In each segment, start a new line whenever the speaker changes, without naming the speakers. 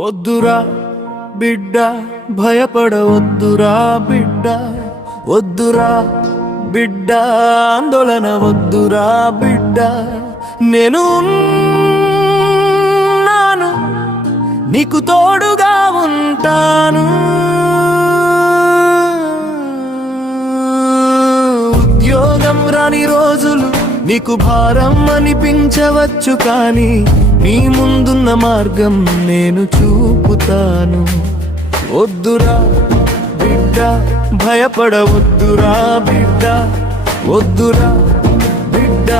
వద్దురా బిడ్డ భయపడవద్దురా బిడ్డ. వద్దురా బిడ్డ ఆందోళన వద్దురా బిడ్డ. నేను నాను నీకు తోడుగా ఉంటాను. ఉద్యోగం రాని రోజులు నీకు భారం అనిపించవచ్చు కానీ నీ ముందున్న మార్గం నేను చూపుతాను. వద్దురా బిడ్డ భయపడవద్దురా బిడ్డ. వద్దురా బిడ్డ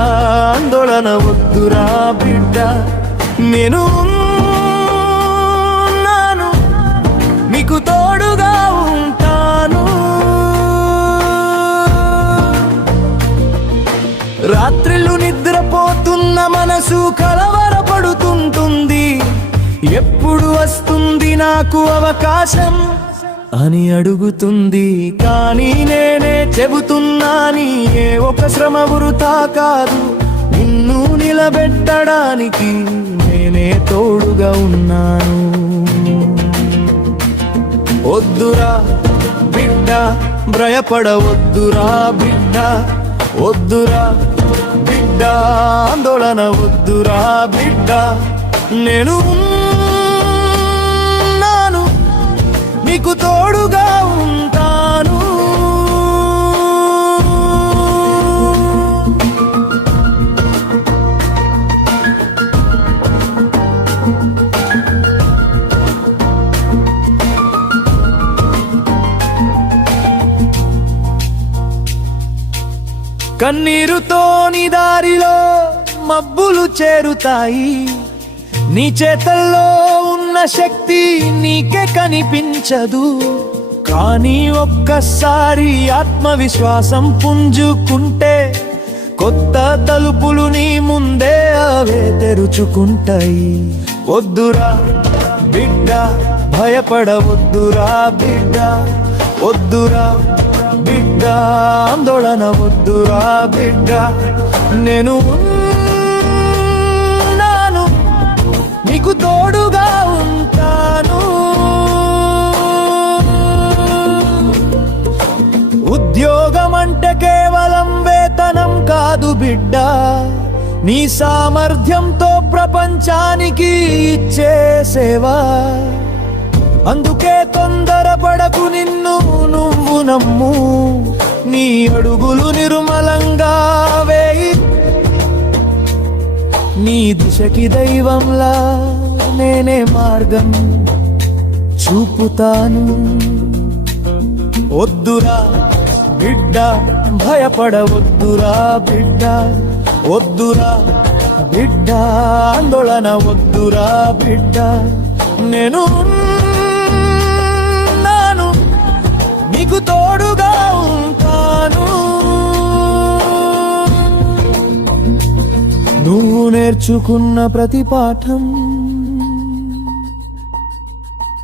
ఆందోళన వద్దురా బిడ్డ. నేను ఎప్పుడు వస్తుంది నాకు అవకాశం? అని అడుగుతుంది కానీ నేనే చెబుతున్నాని ఏ ఒక శ్రమ వృథా కాదు. నిన్ను నిలబెట్టడానికి నేనే తోడుగా ఉన్నాను. వద్దురా బిడ్డ భయపడవద్దురా బిడ్డ. వద్దురా బిడ్డ ఆందోళన వద్దురా బిడ్డ. నేను నీకు తోడుగా ఉంటాను. కన్నీరుతోని దారిలో మబ్బులు చేరుతాయి. నీ చేతల్లో శక్తి నీకే కనిపించదు. కానీ ఒక్కసారి ఆత్మవిశ్వాసం పుంజుకుంటే కొత్త తలుపులు నీ ముందే అవే తెరుచుకుంటాయి. వద్దురా బిడ్డ భయపడవద్దురా బిడ్డ. వద్దురా బిడ్డ ఆందోళన వద్దురా బిడ్డ. నేను ఉన్నాను నీకు తోడు ఉద్యోగం అంటే కేవలం వేతనం కాదు బిడ్డ. నీ సామర్థ్యంతో ప్రపంచానికి ఇచ్చే సేవ. అందుకే తొందరపడకు నిన్ను నువ్వు నమ్ము. నీ అడుగులు నిర్మలంగా వేయి. నీ దిశకి దైవంలా నేనే మార్గం చూపుతాను. వద్దురా. బిడ్డ భయపడవద్దురా బిడ్డ వద్దురా బిడ్డ ఆందోళన వద్దురా బిడ్డ. నేను నాను నీకు తోడుగా ఉంటాను. నువ్వు నేర్చుకున్న ప్రతి పాఠం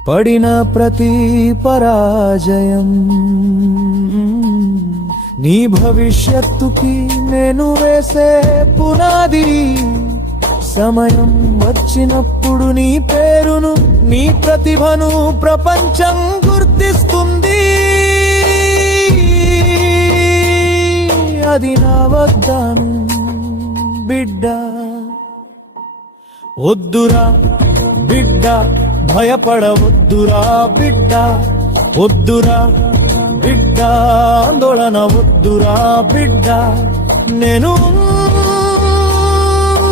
పడిన ప్రతి పరాజయం. నీ భవిష్యత్తుకి నేను వేసే పునాది. సమయం వచ్చినప్పుడు నీ పేరును నీ ప్రతిభను ప్రపంచం గుర్తిస్తుంది. అది నా వద్దాను బిడ్డ. వద్దురా బిడ్డ భయపడవద్దురా బిడ్డ. వద్దురా బిడ్డ ఆందోళన వద్దురా బిడ్డ. నేను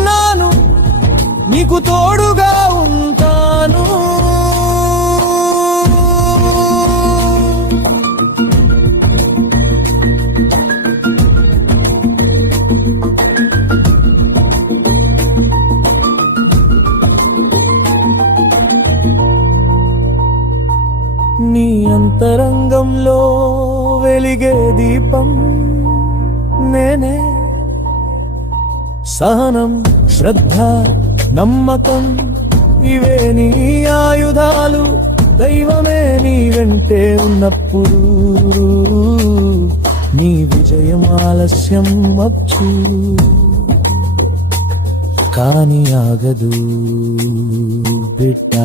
నాను నీకు తోడుగా తరంగంలో అంతరంగంలో వెలిగే దీపం నేనే. సహనం శ్రద్ధ నమ్మకం ఇవే నీ ఆయుధాలు. దైవమే నీ వెంటే ఉన్నప్పుడు నీ విజయం ఆలస్యం వచ్చు. కాని ఆగదు బిడ్డ.